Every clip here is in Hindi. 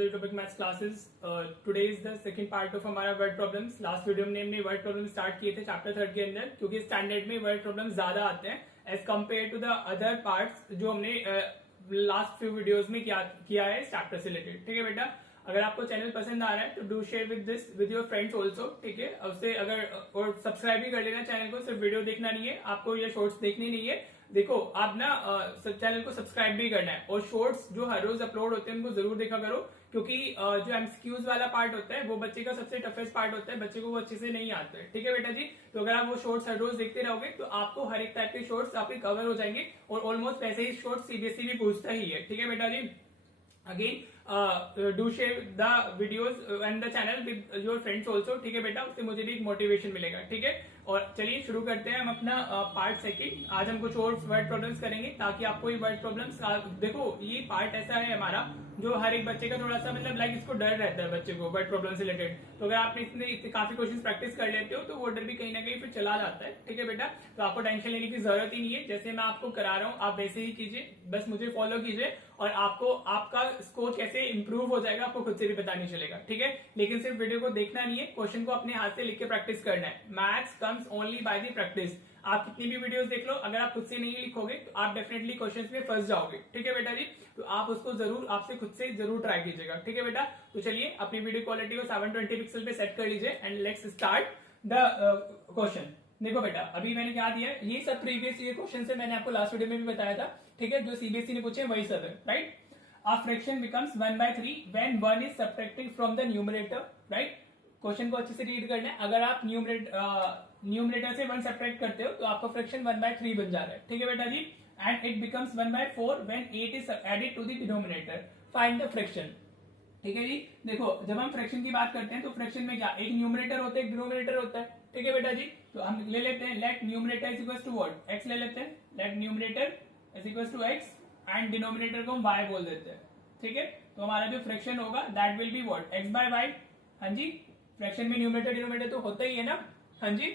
the topic maths classes. Today is the second part of हमारा वर्ड प्रॉब्लम्स. लास्ट वीडियो में हमने वर्ड प्रॉब्लम स्टार्ट किए थे चैप्टर 3 के अंदर, क्योंकि स्टैंडर्ड में वर्ड प्रॉब्लम ज्यादा आते हैं as compare to the other parts जो हमने लास्ट फ्यू वीडियोस में किया है इस चैप्टर से रिलेटेड. ठीक है बेटा, अगर आपको चैनल पसंद आ रहा है तो do share with this with your friends also. ठीक है, उससे अगर और सब्सक्राइब भी कर लेना चैनल को. सिर्फ वीडियो देखना नहीं है आपको, ये शॉर्ट्स देखनी नहीं है. देखो आप ना चैनल को सब्सक्राइब भी करना है, और शॉर्ट्स जो हर रोज अपलोड होते हैं उनको जरूर देखा करो, क्योंकि जो एमसीक्यूज वाला पार्ट होता है वो बच्चे का सबसे टफेस्ट पार्ट होता है, बच्चे को वो अच्छे से नहीं आता है. ठीक है बेटा जी, तो अगर आप वो शॉर्ट्स हर रोज देखते रहोगे तो आपको हर एक टाइप के शॉर्ट्स आपके कवर हो जाएंगे, और ऑलमोस्ट वैसे ही शॉर्ट्स सीबीएसई भी पूछता ही है. ठीक है बेटा जी, again do share the videos and the channel with your friends also. ठीक है बेटा, उससे मुझे भी एक मोटिवेशन मिलेगा. ठीक है, और चलिए शुरू करते हैं हम अपना पार्ट सेकंड. आज हम कुछ और वर्ड प्रॉब्लम्स करेंगे ताकि आपको ये वर्ड प्रॉब्लम्स, देखो ये पार्ट ऐसा है हमारा जो हर एक बच्चे का थोड़ा सा मतलब लाइक इसको डर रहता है बच्चे को वर्ड प्रॉब्लम से रिलेटेड. तो अगर आपने इतने काफी क्वेश्चन प्रैक्टिस कर लेते हो तो वो डर भी कहीं ना कहीं फिर चला जाता है. ठीक है बेटा, तो आपको टेंशन लेने की जरूरत ही नहीं है. जैसे मैं आपको करा रहा हूँ आप वैसे ही कीजिए, बस मुझे फॉलो कीजिए, और आपको आपका स्कोर कैसे इंप्रूव हो जाएगा आपको खुद से भी पता नहीं चलेगा. ठीक है, लेकिन सिर्फ वीडियो को देखना नहीं है, क्वेश्चन को अपने हाथ से लिख के प्रैक्टिस करना है. Maths comes only by the practice. आप कितनी भी वीडियोस देख लो, अगर आप खुद से नहीं लिखोगे तो आप डेफिनेटली क्वेश्चंस में फंस जाओगे. ठीक है बेटा जी, तो आप उसको जरूर आपसे खुद से जरूर ट्राई कीजिएगा. ठीक है बेटा, तो चलिए अपनी वीडियो क्वालिटी को 720 पिक्सल पे सेट कर लीजिए and let's start the question. देखो बेटा, अभी मैंने क्या दिया, ये सब प्रीवियस ईयर क्वेश्चन से मैंने आपको लास्ट वीडियो में भी बताया था. ठीक है, जो सीबीएसई ने पूछे वही सब है. Right, a fraction becomes 1/3 when 1 is subtracted from the numerator. right, question को अच्छे से रीड करना है. अगर आप न्यूमरेटर से 1 सब्ट्रैक्ट करते हो तो आपका फ्रैक्शन 1/3 बन जा रहा है. ठीक है बेटा जी, and it becomes 1/4 when 8 is added to the denominator. find the fraction. ठीक है जी, देखो जब हम फ्रैक्शन की बात करते हैं तो फ्रैक्शन में क्या एक न्यूमरेटर होता है एक डिनोमिनेटर होता है. ठीक है बेटा जी, तो हम ले लेते हैं let numerator is equals to what, x ले लेते हैं. Let numerator is equals to x and denominator को हम y बोल देते हैं. ठीक है, तो हमारा जो फ्रैक्शन होगा that will be what, x by y. हाँ जी, फ्रैक्शन में न्यूमरेटर डिनोमिनेटर तो होता ही है ना. हाँ जी,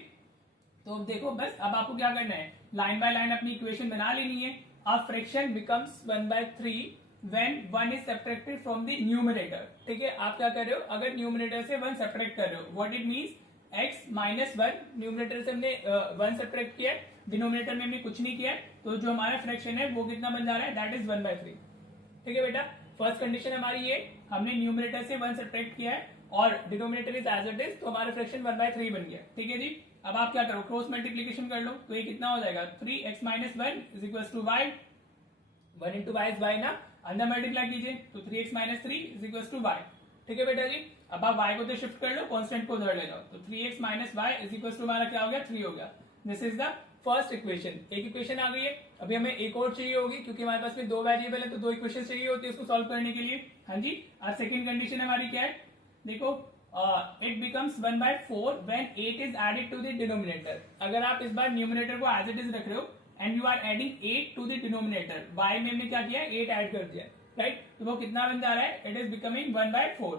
तो देखो बस अब आपको क्या करना है, लाइन बाय लाइन अपनी इक्वेशन बना लेनी है. अब fraction becomes 1/3 when 1 is subtracted from the numerator. ठीक है, आप क्या कर रहे हो, अगर न्यूमरेटर से 1 सब्ट्रैक्ट कर रहे हो, what it means x minus 1. Numerator से हमने 1 सब्ट्रैक्ट किया है, डिनोमिनेटर में हमने कुछ नहीं किया है, तो जो हमारा फ्रैक्शन है वो कितना बन जा रहा है, दैट इज 1/3. ठीक है बेटा, फर्स्ट कंडीशन हमारी ये, हमने न्यूमरेटर से 1 सब्ट्रैक्ट किया है और denominator is as it is, तो हमारा फ्रैक्शन 1/3 बन गया. ठीक है जी, अब आप क्या करो, क्रॉस मल्टीप्लीकेशन कर लो, तो ये कितना हो जाएगा, 3x minus 1 is equal to y. 1 into Y is Y ना, अंदर मल्टीप्लाई कीजिए तो 3x minus 3 is equal to y. ठीक है बेटा जी, अब आप y को तो शिफ्ट कर लो, कांस्टेंट को उधर ले जाओ, तो 3x minus y is equal to हमारा क्या हो गया, 3 हो गया. This is the first equation. एक इक्वेशन आ गई है, अभी हमें एक और चाहिए होगी क्योंकि हमारे पास में 2 वेरिएबल है, तो 2 इक्वेशन चाहिए होती है उसको सॉल्व करने के लिए. हाँ जी, अब सेकंड कंडीशन हमारी क्या है, देखो it becomes 1/4 when 8 is added to the denominator. अगर आप इस बार न्यूमरेटर को एज इट इज रख रहे हो and you are adding 8 to the denominator, y में हमने क्या किया, 8 ऐड कर दिया. राइट, तो वो कितना बन जा रहा है, इट इज बिकमिंग 1/4.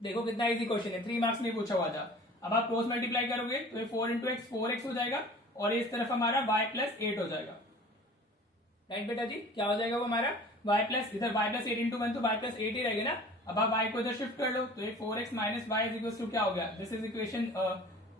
देखो कितना इजी क्वेश्चन है, 3 मार्क्स में पूछा हुआ था. अब आप क्रॉस मल्टीप्लाई करोगे तो ये 4 इंटू एक्स 4x हो जाएगा, और इस तरफ हमारा y प्लस 8 हो जाएगा. राइट बेटा जी, क्या हो जाएगा वो हमारा y प्लस, इधर y प्लस 8 इंटू 1 तो y प्लस 8 ही रहेगा ना. अब आप y को इधर शिफ्ट कर लो तो ये 4x minus y is equal to क्या हो गया, this is equation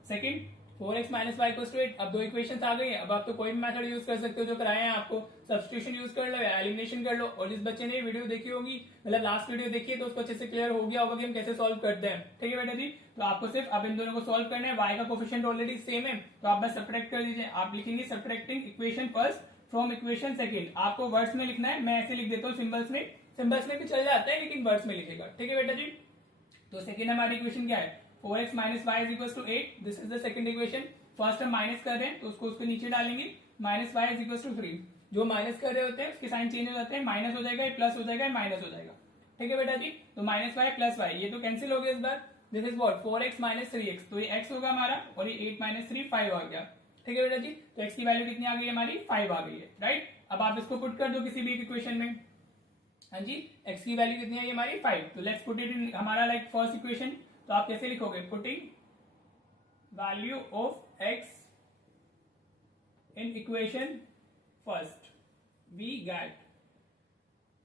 second. 4x minus y equal to 8. अब 2 इक्वेशन आ गई है, अब आप तो कोई भी मेथड यूज कर सकते हो जो कराए हैं आपको, सब्स्टिट्यूशन यूज कर लो या एलिमिनेशन कर लो. और जिस बच्चे ने वीडियो देखी होगी, मतलब लास्ट वीडियो देखी है, तो उसको अच्छे से क्लियर हो गया होगा कि हम कैसे सॉल्व करते हैं. ठीक है बेटा जी, तो आपको सिर्फ अब इन दोनों को सॉल्व करना है. y का कोफिशिएंट ऑलरेडी सेम है, तो आप बस सब्ट्रैक्ट कर दीजिए. आप लिखेंगे subtracting equation first from equation second. आपको वर्ड्स में लिखना है, मैं ऐसे लिख देता हूँ सिंबल्स में, सिंबल्स में भी चल जाता है लेकिन वर्ड्स में लिखेगा. ठीक है बेटा जी, तो सेकंड हमारी इक्वेशन क्या है, 4x minus y is equal to 8. This is the second equation. First हम माइनस कर रहे हैं तो उसको नीचे डालेंगे, minus y is equal to 3. जो माइनस कर रहे होते हैं उसके साइन चेंज हो जाते हैं, माइनस हो जाएगा, प्लस हो जाएगा, माइनस हो जाएगा. ठीक है बेटा जी, तो माइनस y प्लस y ये तो कैंसिल हो गया इस बार. This is what, 4x minus 3x, तो ये x होगा हमारा, और ये 8 माइनस 3 5 आ गया. ठीक है बेटा जी, तो x की वैल्यू कितनी आ गई हमारी, 5 आ गई है. राइट, अब आप इसको पुट कर दो किसी भी इक्वेशन में. हाँ जी, x की वैल्यू कितनी आई हमारी 5. तो लेट्स पुट इट इन हमारा लाइक फर्स्ट इक्वेशन. तो आप कैसे लिखोगे, putting value of x in equation first we get.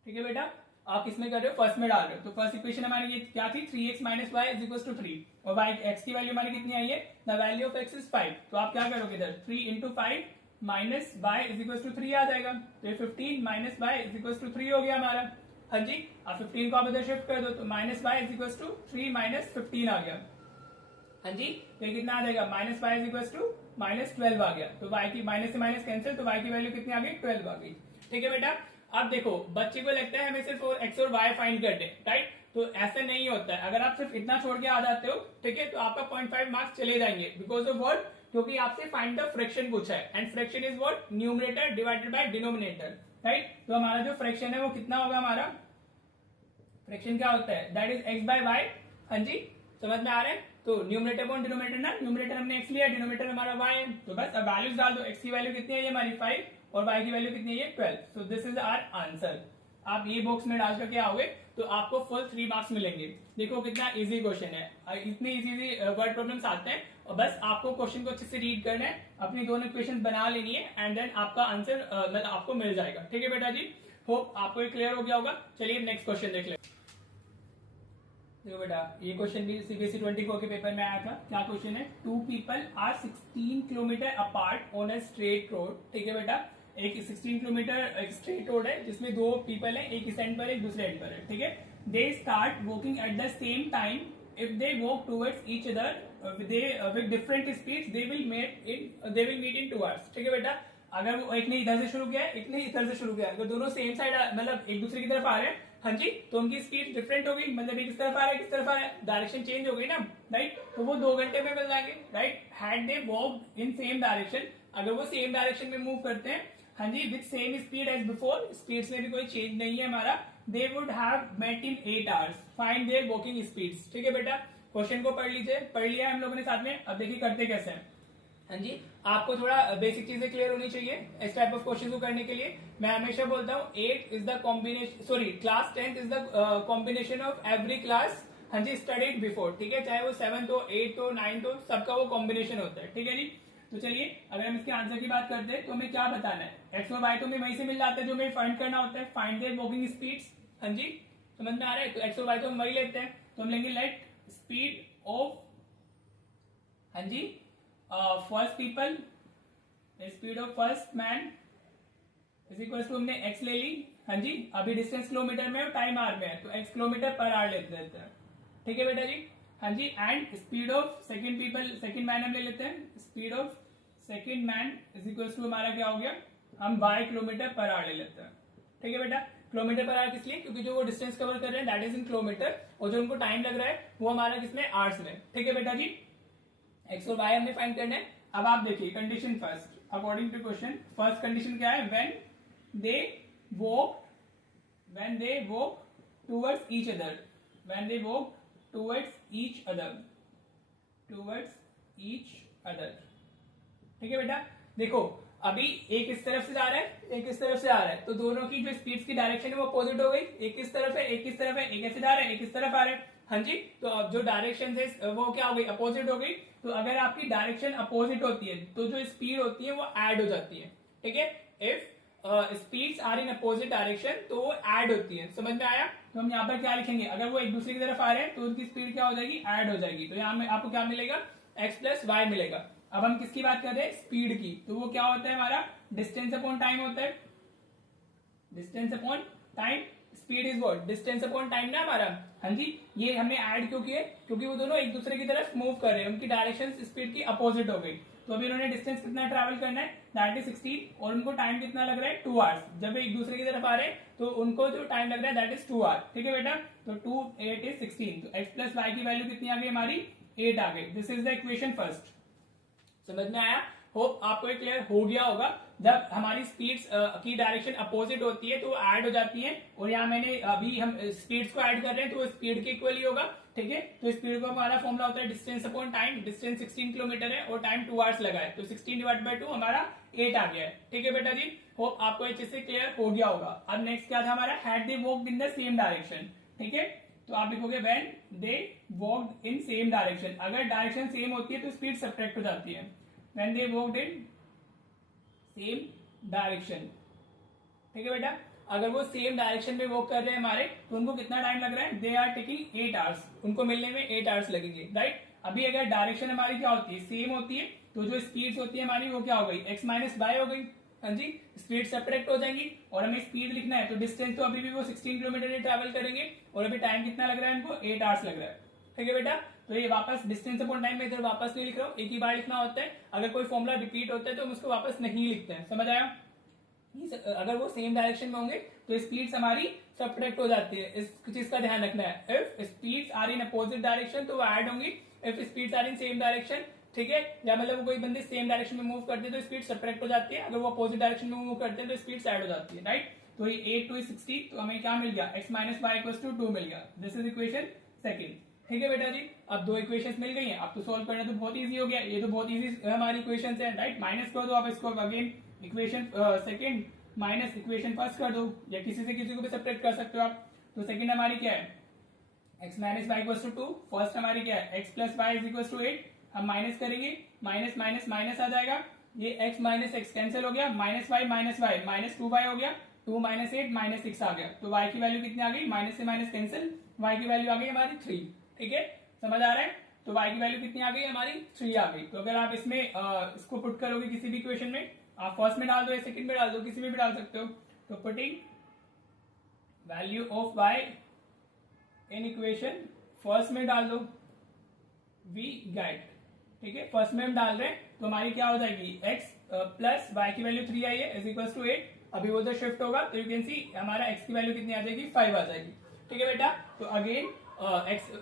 ठीक है बेटा, आप किसमें कर रहे हो, फर्स्ट में डाल रहे हो। तो फर्स्ट इक्वेशन हमारी ये क्या थी, 3x minus y is equal to 3 और y x की वैल्यू हमारी कितनी आई है, the value of x is 5। तो आप क्या करोगे इधर 3 into 5 minus y is equal to 3 आ जाएगा। तो ये 15 minus y is equal to 3 हो गया हमारा। हाँ जी, आप 15 को आप इधर शिफ्ट कर दो तो minus y is equal to 3 minus 15 आ गया। हाँ जी, तो ये कितना आ जाएगा, minus y is equal to minus 12 आ गया। तो y की माइनस से माइनस कैंसिल, तो y की वैल्यू कितनी आ गई, 12 आ गई। ठीक है बेटा, अब देखो बच्चे को लगता है हमें सिर्फ x और y फाइंड करने, राइट। तो ऐसा नहीं होता है, अगर आप सिर्फ इतना छोड़ के आ जाते हो, ठीक है, तो आपका 0.5 मार्क्स चले जाएंगे। बिकॉज ऑफ व्हाट, क्योंकि आपसे फाइंड द फ्रैक्शन पूछा है and fraction is what, numerator divided by denominator, right. तो हमारा जो फ्रैक्शन है वो कितना होगा, हमारा फ्रैक्शन क्या होता है, that is x by y. हाँ जी, समझ में आ रहा है। तो न्यूमरेटर कौन, डिनोमिनेटर ना, न्यूमरेटर हमने x लिया, डिनोमिनेटर हमारा y है। तो बस अब वैल्यूज डाल दो, x की वैल्यू कितनी है ये हमारी 5 और y की वैल्यू कितनी है ये 12। So this is our answer. आप ये बॉक्स में डाल करके आओगे तो आपको फुल 3 मार्क्स मिलेंगे। देखो कितना इजी क्वेश्चन है, इतने इजी वर्ड प्रॉब्लम्स आते हैं और बस आपको क्वेश्चन को अच्छे से रीड करना है, अपनी दोनों इक्वेशन बना लेनी है एंड देन आपका आंसर आपको मिल जाएगा। ठीक है बेटा जी, होप आपको ये क्लियर हो गया होगा। चलिए नेक्स्ट क्वेश्चन देख ले। देखो बेटा, ये क्वेश्चन भी सीबीएसई 24 के पेपर में आया था। क्या क्वेश्चन है, 2 people are 16 kilometre apart on a straight road. ठीक है बेटा, एक 16 किलोमीटर एक स्ट्रेट रोड है जिसमें 2 पीपल है, एक इस एंड पर एक दूसरे एंड पर है। ठीक है, they start walking at the same time, if they walk towards each other with different speeds they will meet in 2 hours। ठीक है बेटा, अगर वो एक ने इधर से शुरू किया है, एक ने इधर से शुरू किया है, अगर दोनों सेम साइड मतलब एक दूसरे की तरफ आ रहे हैं, हाँ जी, तो उनकी स्पीड डिफरेंट हो गई, मतलब एक इस तरफ आ रहा है, किस तरफ आ रहा है, डायरेक्शन चेंज हो गई ना, राइट। तो वो 2 घंटे में मिल जाएंगे, right. Had they walked in same direction, अगर वो सेम डायरेक्शन में मूव करते हैं, हाँ जी, with same speed as before, speeds में भी कोई चेंज नहीं है हमारा, they would have met in 8 hours, find their walking speeds. ठीक है बेटा, क्वेश्चन को पढ़ लीजिए, पढ़ लिया हम लोगों ने साथ में। अब देखिए करते कैसे हैं। हाँ जी, आपको थोड़ा बेसिक चीजें क्लियर होनी चाहिए इस टाइप ऑफ क्वेश्चन को करने के लिए। मैं हमेशा बोलता हूँ 8 is the combination, sorry class 10th is the combination of every class, हाँ जी, स्टडीड बिफोर। ठीक है, चाहे वो 7th हो, 8th हो, 9th हो, सबका वो कॉम्बिनेशन होता है। ठीक है जी, तो चलिए अगर हम इसके आंसर की बात करते हैं तो हमें क्या बताना है, एक्स और वाई तो हमें वहीं से मिल जाता है जो हमें फाइंड करना होता है, फाइंड देयर वॉकिंग स्पीड्स। हाँ जी, समझ में आ रहा है। तो एक्स और वाई तो हम वही लेते हैं, तो हम लेंगे लेट स्पीड ऑफ, हाँ जी, first people, speed of first man is equal to, हमने x ले ली। हाँ जी, अभी डिस्टेंस किलोमीटर में और टाइम आर में है, तो x किलोमीटर पर आवर लेते हैं। ठीक है बेटा जी, हाँ जी, and speed of second people, second man हम ले लेते हैं, speed of second man is equal to हमारा क्या हो गया, हम y किलोमीटर पर आवर ले लेते हैं। ठीक है बेटा, किलोमीटर पर आवर किस लिए, क्योंकि जो वो डिस्टेंस कवर कर रहे हैं दैट इज इन किलोमीटर, और जो उनको टाइम लग रहा है वो हमारा किसमें, आवर्स में। ठीक है बेटा जी, एक्स और वाई हमने फाइंड करना है। अब आप देखिए condition first, according to question first condition क्या है, when they walk towards each other, when they walk towards each other. ठीक है बेटा, देखो अभी एक इस तरफ से जा रहा है, एक इस तरफ से आ रहा है, तो दोनों की जो स्पीड्स की डायरेक्शन है वो अपोजिट हो गई, एक इस तरफ है, एक इस तरफ है, एक ऐसे जा रहा है, एक इस तरफ आ रहा है। हाँ जी, तो अब जो डायरेक्शन है वो क्या हो गई, अपोजिट हो गई। तो अगर आपकी डायरेक्शन अपोजिट होती है तो जो स्पीड होती है वो ऐड हो जाती है। ठीक है, if speeds are in opposite direction तो वो ऐड होती है। समझ में आया। तो हम यहाँ पर क्या लिखेंगे, अगर वो एक दूसरे की तरफ आ रहे हैं तो उनकी स्पीड क्या हो जाएगी, ऐड हो जाएगी। तो यहाँ में आपको क्या मिलेगा, x प्लस वाई मिलेगा। अब हम किसकी बात कर रहे हैं, स्पीड की, तो वो क्या होता है हमारा, डिस्टेंस अपॉन टाइम होता है, distance upon time, speed is what, distance upon time ना हमारा। हाँ जी, ये हमने ऐड क्यों किए, क्योंकि वो दोनों एक दूसरे की तरफ मूव कर रहे हैं, उनकी डायरेक्शन स्पीड की अपोजिट हो गई। तो अभी उन्होंने डिस्टेंस कितना ट्रैवल करना है, दैट इज 16, और उनको टाइम कितना लग रहा है, 2 hours। जब एक दूसरे की तरफ आ रहे हैं तो उनको जो टाइम लग रहा है दैट इज 2 hours। ठीक है बेटा, तो 2 8 इज 16, तो x प्लस वाई की वैल्यू कितनी आ गई हमारी, 8 आ गई। This is the equation first. समझ में आया, होप आपको ये क्लियर हो गया होगा। जब हमारी स्पीड्स की डायरेक्शन अपोजिट होती है तो वो ऐड हो जाती है, और यहाँ मैंने अभी हम स्पीड्स को ऐड कर रहे हैं तो वो स्पीड के इक्वल ही होगा। ठीक है, तो स्पीड का हमारा फॉर्मुला होता है distance upon time, distance 16 kilometre है और टाइम 2 hours लगा है, तो 16 डिवाइड बाय 2 हमारा 8 आ गया है। ठीक है बेटा जी, होप आपको ये चीज से क्लियर हो गया होगा। अब नेक्स्ट क्या था हमारा, had they walked in the same direction. ठीक है, तो आप लिखोगे when they walked in same direction, अगर डायरेक्शन सेम होती है तो स्पीड सब्ट्रैक्ट हो जाती है। When they walked in same direction. ठीक है बेटा, अगर वो सेम डायरेक्शन में वॉक कर रहे हैं हमारे, तो उनको कितना टाइम लग रहा है, दे आर टेकिंग 8 आवर्स, उनको मिलने में 8 आवर्स लगेंगे, राइट। अभी अगर डायरेक्शन हमारी क्या होती है, सेम होती है, तो जो स्पीड होती है हमारी वो क्या हो गई, x माइनस वाई हो गई, हाँ जी, स्पीड सेपरेट हो जाएंगी। और हमें स्पीड लिखना है, तो डिस्टेंस तो अभी भी वो 16 किलोमीटर ही ट्रैवल करेंगे, और अभी टाइम कितना लग रहा है इनको, 8 आवर्स लग रहा है, ठीक है बेटा। तो ये वापस डिस्टेंस अपॉन टाइम में इधर वापस नहीं लिख रहा हूँ, एक ही बार लिखना होता है। अगर कोई फॉर्मूला रिपीट होता है तो हम उसको वापस नहीं लिखते हैं, समझ आया। अगर वो सेम डायरेक्शन में होंगे तो स्पीड्स हमारी सब्ट्रैक्ट हो जाती है, इस चीज का ध्यान रखना है। If speeds are in opposite direction तो वो ऐड होंगी, if speeds are in same direction, ठीक है, या मतलब कोई बंदे सेम डायरेक्शन में मूव करते हैं तो स्पीड सब्ट्रैक्ट हो जाती है, अगर वो अपोजिट डायरेक्शन में मूव करते हैं तो स्पीड ऐड हो जाती है, राइट। तो ये 8 to 60, तो हमें क्या मिल गया, x minus y equal to 2 मिल गया, दिस इज इक्वेशन सेकंड, ठीक है बेटा जी। अब दो इक्वेशंस मिल गई हैं, अब तो सॉल्व करना तो बहुत इजी हो गया, ये तो बहुत इजी हमारी इक्वेशंस है, राइट। माइनस कर दो आप इसको, again equation second minus equation first कर दो, या किसी से किसी को भी सेपरेट कर सकते हो आप। तो सेकंड हमारी क्या है, x minus y equal to 2, first हमारी क्या है, x plus y is equal to 8, हम माइनस करेंगे, माइनस माइनस माइनस आ जाएगा, ये x माइनस एक्स कैंसिल हो गया, माइनस वाई माइनस 2 वाई हो गया, 2 माइनस 8 माइनस 6 आ गया, तो y की वैल्यू कितनी आ गई, माइनस से माइनस कैंसिल, y की वैल्यू आ गई हमारी 3, ठीक है, समझ आ रहा है। तो y की वैल्यू कितनी आ गई हमारी, 3 आ गई। तो अगर आप इसमें इसको पुट करोगे किसी भी इक्वेशन में, आप फर्स्ट में डाल दो या सेकंड में डाल दो, किसी में भी डाल सकते हो, तो putting value of y in equation first में डाल दो, वी गेट, ठीक है, फर्स्ट में हम डाल रहे हैं तो हमारी क्या हो जाएगी, x प्लस वाई की वैल्यू 3 आई है इज इक्वल टू 8, अभी वो जो शिफ्ट होगा तो यू कैन सी हमारा x की वैल्यू कितनी आ जाएगी, 5 आ जाएगी, ठीक है बेटा। तो अगेन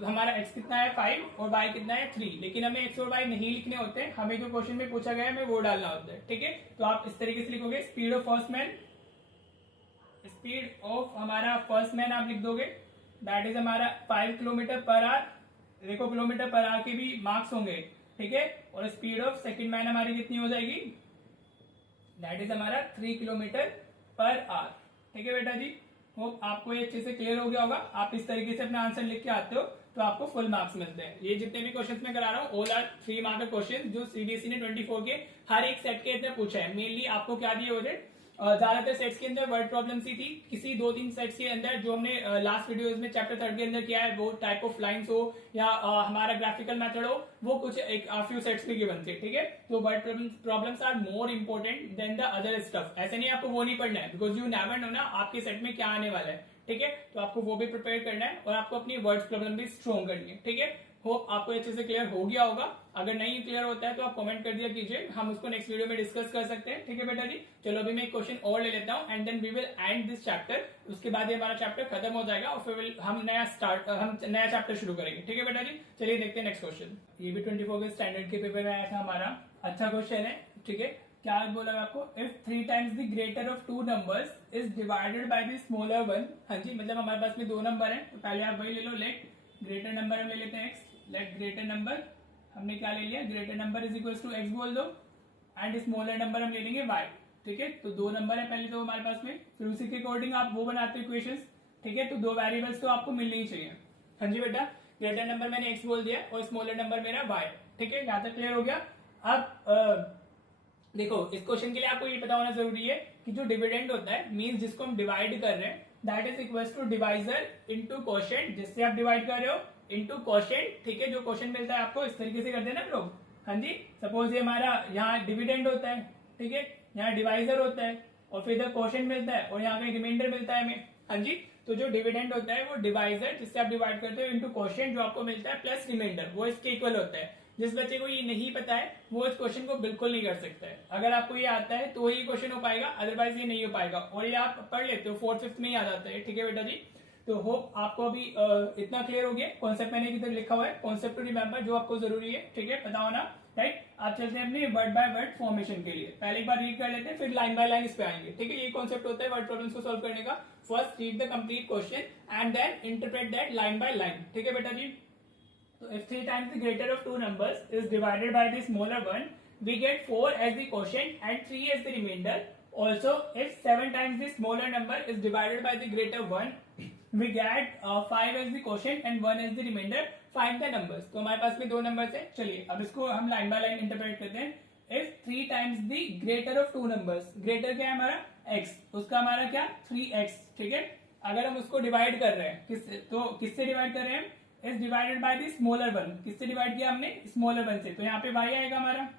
हमारा x कितना है 5 और y कितना है 3, लेकिन हमें x और y नहीं लिखने होते, हमें जो क्वेश्चन में पूछा गया है हमें वो डालना होता है, ठीक है। तो आप इस तरीके से लिखोगे, speed of first man, speed of हमारा फर्स्ट मैन आप लिख दोगे, दैट इज हमारा 5 किलोमीटर पर आवर, देखो किलोमीटर पर आवर के भी मार्क्स होंगे, ठीक है। और स्पीड ऑफ सेकंड मैन हमारी कितनी हो जाएगी, दैट इज हमारा 3 किलोमीटर पर आवर, ठीक है बेटा जी। होप आपको ये अच्छे से क्लियर हो गया होगा। आप इस तरीके से अपना आंसर लिख के आते हो तो आपको फुल मार्क्स मिलते हैं। ये जितने भी क्वेश्चंस मैं करा रहा हूँ ऑल आर 3 मार्क क्वेश्चन, जो सीबीएसई ने 24 के हर एक सेट के अंदर पूछा है। मेनली आपको क्या दिए हो जाए, ज्यादातर सेट्स के अंदर वर्ड प्रॉब्लम्स ही थी, किसी 2-3 सेट्स के अंदर जो हमने लास्ट वीडियोस में चैप्टर 3 के अंदर किया है, वो टाइप ऑफ लाइंस हो या हमारा ग्राफिकल मेथड हो, वो कुछ एक फ्यू सेट्स में गिवन थे, ठीक है। तो word problems are more important than the other stuff. ऐसे नहीं आपको वो नहीं पढ़ना है, बिकॉज यू नेवर नो ना आपके सेट में क्या आने वाला है, ठीक है। तो आपको वो भी प्रिपेयर करना है और आपको अपनी वर्ड्स प्रॉब्लम भी स्ट्रॉन्ग करनी है, ठीक है। होप आपको अच्छे से क्लियर हो गया होगा। अगर नहीं क्लियर होता है तो आप कमेंट कर दिया कीजिए, हम उसको नेक्स्ट वीडियो में डिस्कस कर सकते हैं, ठीक है बेटा जी। चलो अभी मैं एक क्वेश्चन और ले लेता हूं and then we will end this chapter. उसके बाद ये हमारा चैप्टर खत्म हो जाएगा और फिर हम नया चैप्टर शुरू करेंगे, ठीक है बेटा जी। चलिए देखते हैं नेक्स्ट क्वेश्चन। ये भी 24 के स्टैंडर्ड के पेपर में आया था हमारा, अच्छा क्वेश्चन है, ठीक है। क्या बोला आपको, if 3 times the greater of 2 numbers is divided by the smaller one, हाँ जी, मतलब हमारे पास में 2 नंबर है, तो पहले आप वही ले लो, लेट ग्रेटर नंबर हम ले लेते हैं x, लेट ग्रेटर नंबर हमने क्या ले लिया, greater number is equal to x बोल दो, एंड स्मॉलर नंबर हम ले लेंगे y, ठीक है। तो 2 नंबर है पहले तो हमारे पास में, फिर उसी के अकॉर्डिंग आप वो बनाते हो इक्वेशंस, ठीक है। तो 2 वेरिएबल्स तो आपको मिलने ही चाहिए, हाँ जी बेटा। ग्रेटर नंबर मैंने x बोल दिया और स्मॉलर नंबर मेरा y, ठीक है, यहाँ तक क्लियर हो गया। अब देखो इस क्वेश्चन के लिए आपको ये पता होना जरूरी है कि जो डिविडेंड होता है, मींस जिसको हम डिवाइड कर रहे हैं, that is equal to divisor into quotient, जिससे आप डिवाइड कर रहे हो, इनटू क्वोशिएंट, ठीक है। जो क्वेश्चन मिलता है आपको इस तरीके से कर देना लोग, हाँ जी। सपोज ये हमारा यहाँ डिविडेंड होता है, ठीक है, यहाँ डिवाइजर होता है और फिर इधर क्वोशिएंट मिलता है और यहाँ पे रिमाइंडर मिलता है हमें, हाँ जी। तो जो डिविडेंड होता है वो डिवाइजर जिससे आप डिवाइड करते हो इनटू क्वोशिएंट जो आपको मिलता है प्लस रिमाइंडर, वो इसके इक्वल होता है। जिस बच्चे को ये नहीं पता है वो इस क्वेश्चन को बिल्कुल नहीं कर सकता है। अगर आपको ये आता है तो ही क्वेश्चन हो पाएगा, अदरवाइज ये नहीं हो पाएगा। और ये आप पढ़ लेते हो 4th 5th में ही आ जाता है, ठीक है बेटा जी। तो होप आपको अभी इतना क्लियर हो गया। कॉन्सेप्ट मैंने किधर लिखा हुआ है, कॉन्सेप्ट टू रिमेंबर, जो आपको जरूरी है, ठीक है, पता होना, राइट। आप चलते हैं अपने वर्ड बाय वर्ड फॉर्मेशन के लिए। पहले एक बार रीड कर लेते हैं, फिर लाइन बाय लाइन इस पे आएंगे, ठीक है। ये कॉन्सेप्ट होता है वर्ड प्रॉब्लम्स को सॉल्व करने का। First read the complete question and then interpret that line by line, ठीक है बेटा जी। So if 3 times the greater of 2 numbers is divided by the smaller one, we get 4 as the quotient and 3 as the remainder. Also, if 7 times the smaller number is divided by the greater one, we get 5 as the quotient and 1 as the remainder. Find the numbers. तो हमारे पास में 2 नंबर्स है। चलिए अब इसको हम लाइन बाय लाइन इंटरप्रेट करते हैं। If 3 times the greater of two numbers, greater क्या है हमारा x, उसका हमारा क्या 3x, ठीक है। अगर हम उसको डिवाइड कर रहे हैं किससे, तो किससे डिवाइड कर रहे हैं, is divided by the smaller one, किससे डिवाइड किया हमने, स्मॉलर वन से, तो यहाँ पे y आएगा हमारा।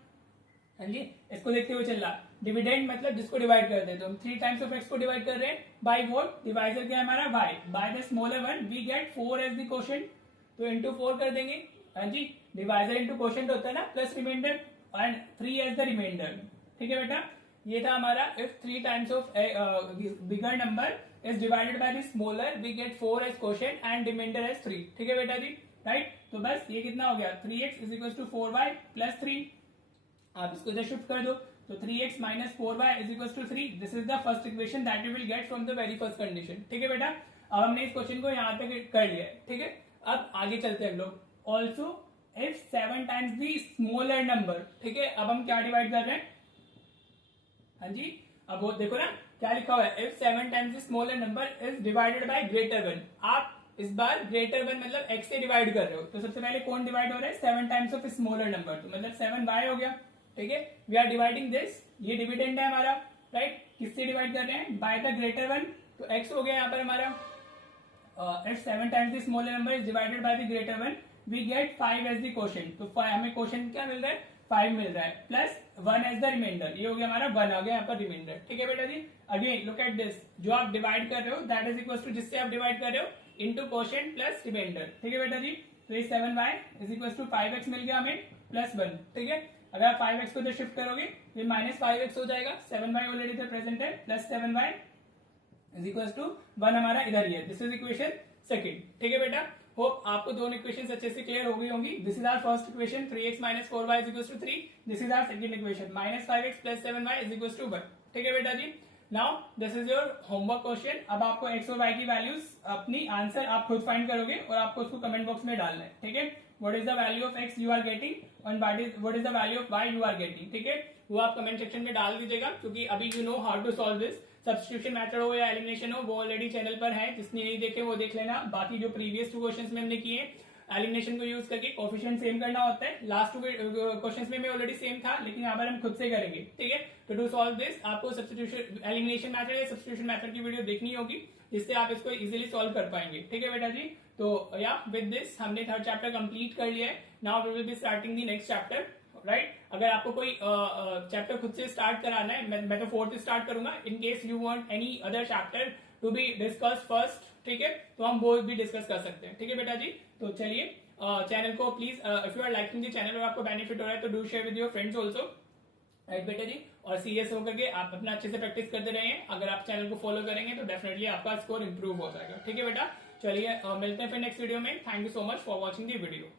हाँ जी, इसको देखते हुए चल रहा, डिविडेंड मतलब जिसको डिवाइड करते हैं, तो हम 3 टाइम्स ऑफ x को डिवाइड कर रहे हैं बाय व्हाट, डिवाइजर क्या है हमारा y, by the smaller one we get 4 as the quotient, तो इंटू 4 कर देंगे। हाँ जी, डिवाइजर इंटू क्वोशिएंट होता है ना, plus remainder and 3 as the remainder, ठीक है बेटा। ये था हमारा if 3 times of bigger number is divided by the smaller we get 4 as quotient and remainder as 3, ठीक है बेटा जी, राइट। तो बस ये कितना हो गया, 3x is equal to 4y plus 3, आप इसको इधर शिफ्ट कर दो, तो 3x minus 4y is equal to 3, this is the first equation that you will get from the very first condition, ठीक है बेटा। अब हमने इस क्वेश्चन को यहाँ तक कर लिया है, ठीक है। अब आगे चलते हैं हम लोग, also if 7 times the smaller number, ठीक है। अब हम क्या डिवाइड कर रहे हैं, हाँ जी, अब वो देखो ना क्या लिखा हुआ है, if 7 times the smaller number is divided bye greater one, आप इस बार ग्रेटर वन मतलब x से डिवाइड कर रहे हो, तो सबसे पहले कौन डिवाइड हो रहा है, 7 टाइम्स ऑफ स्मॉलर नंबर, तो मतलब 7y हो गया, ठीक है। वी आर डिवाइडिंग दिस, ये डिविडेंड है हमारा, राइट। किससे डिवाइड कर रहे हैं, बाय द ग्रेटर वन, तो x हो गया यहाँ पर हमारा, if 7 times the smaller number is divided by the greater one we get 5 as the quotient, तो हमें क्वोशिएंट क्या मिल रहा है, 5 मिल रहा है, प्लस 1 एज द रिमाइंडर, ये हो गया हमारा 1 आ गया यहाँ पर रिमाइंडर, ठीक है बेटा जी। अगेन लुक एट दिस, जो आप डिवाइड कर रहे हो दैट इज इक्वल टू जिससे आप डिवाइड कर रहे हो इंटू क्वोशिएंट प्लस रिमाइंडर, ठीक है बेटा जी। तो ये 7y is equal to 5x मिल गया हमें प्लस 1, ठीक है। अगर आप 5x को इधर शिफ्ट करोगे ये माइनस 5x हो जाएगा, 7y ऑलरेडी इधर प्रेजेंट है, plus 7y is equal to 1 हमारा इधर ही है, दिस इज इक्वेशन सेकंड, ठीक है बेटा। होप आपको दोनों इक्वेशन अच्छे से क्लियर हो गई होंगी। This is our first equation 3x minus 4y is equal to 3, this is our second equation minus 5x plus 7y is equal to 1, ठीक है बेटा जी। Now this is your homework question, अब आपको x और y की वैल्यूज अपनी आंसर आप खुद फाइंड करोगे और आपको उसको कमेंट बॉक्स में डालना है, ठीक है। What is the value of x you are getting and what is the value of y you are getting, ठीक है, वो आप कमेंट सेक्शन में डाल दीजिएगा, क्योंकि अभी you know how to solve this. Substitution method हो या एलिमिनेशन हो वो ऑलरेडी चैनल पर है, जिसने नहीं देखे वो देख लेना। बाकी जो प्रीवियस 2 क्वेश्चंस में हमने किए एलिमिनेशन को यूज करके कोफिशिएंट सेम करना होता है, लास्ट 2 क्वेश्चंस में ऑलरेडी सेम था, लेकिन यहाँ पर हम खुद से करेंगे, ठीक है। तो टू सॉल्व दिस आपको सब्स्टिट्यूशन एलिमिनेशन मेथड या सब्स्टिट्यूशन मेथड की वीडियो देखनी होगी, जिससे आप इसको इजीली सॉल्व कर पाएंगे, ठीक है बेटा जी। तो या विद दिस हमने 3rd चैप्टर कंप्लीट कर लिया है, now we will be starting the next chapter, right. अगर आपको कोई चैप्टर खुद से स्टार्ट कराना है, मैं तो 4th स्टार्ट करूंगा, in case you want any other chapter to be discuss first, ठीक है, तो हम वो भी डिस्कस कर सकते हैं, ठीक है बेटा जी। तो चलिए चैनल को please if you are liking the channel और आपको बेनिफिट हो रहा है तो do share with your friends also, right बेटा जी। और सीरियस होकर के आप अपना अच्छे से प्रैक्टिस करते रहें, अगर आप चैनल को फॉलो करेंगे तो डेफिनेटली आपका स्कोर इंप्रूव हो जाएगा, ठीक है बेटा। चलिए मिलते हैं फिर नेक्स्ट वीडियो में, thank you so much for watching the video.